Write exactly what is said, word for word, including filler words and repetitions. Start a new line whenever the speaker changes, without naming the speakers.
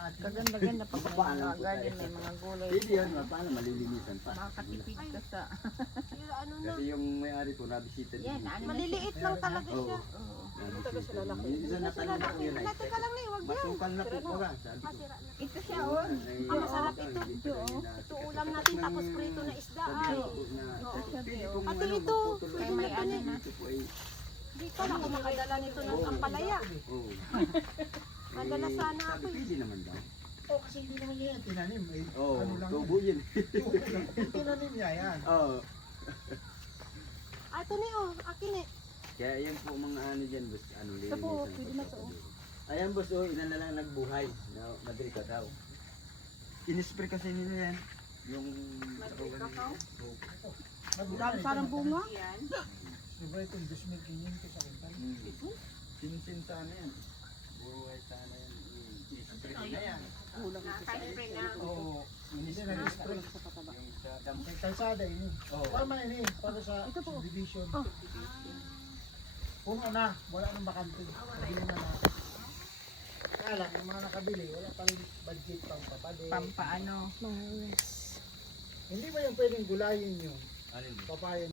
ate.
Kaganda-ganda pag may
Paano
mga
po
garden,
tayo?
may mga gulay.
Hindi yan, paano malilinisan pa?
Makakatipid ka sa...
Sila ano na.
Kasi yung may-ari ko, nabisita din.
Yan, ano na
Maliliit lang talaga
Oo.
siya.
Oo.
Nabisita din. Yung isa na tanong ko yun ay,
Teka lang na, huwag yan.
masukal na po ko lang, sabi ko.
Masira na.
Ito siya, oh.
Ah, masarap ito. Ito ulam natin, tapos prito na isda. Ay, Ate, ito.
Kay may ano na.
Di ko na ako makadala nito ng ampalaya.
Oo.
Madala sana
Sabi,
ako eh.
pwede naman daw.
Oh, kasi hindi naman niya yan tinanim. Eh,
Oo,
ano lang
tubo yun.
Tubo lang. Tinanim niya yan.
Oo.
Ah, ito ni oh, akin eh.
Kaya yan po mga ano dyan, boss. Ano,
Ito po,
lilinisan
pwede
pa
na
po.
to.
Ayan, boss, oh, ilan na lang nagbuhay. Na Madrid Cacao. Inispray kasi nila yan. Yung...
Madrid Cacao?
Dami
Parang bunga.
Diba itong two thousand quinientos sa kintal?
Hmm. Sinsin sana yan. Buhay sana yan. Inispray na yan.
Oo. Hindi na nag-spray.
Yung sa dam.
May kalsada ini.
Oo.
Para man ini, para sa subdivision. Puno na, wala nang bakante. Nabili na natin. Kaya lang, yung mga nakabili, wala pang budget pang papade.
Pampaano.
Hindi ba yung pwedeng gulayin yung
Alin?
papaya?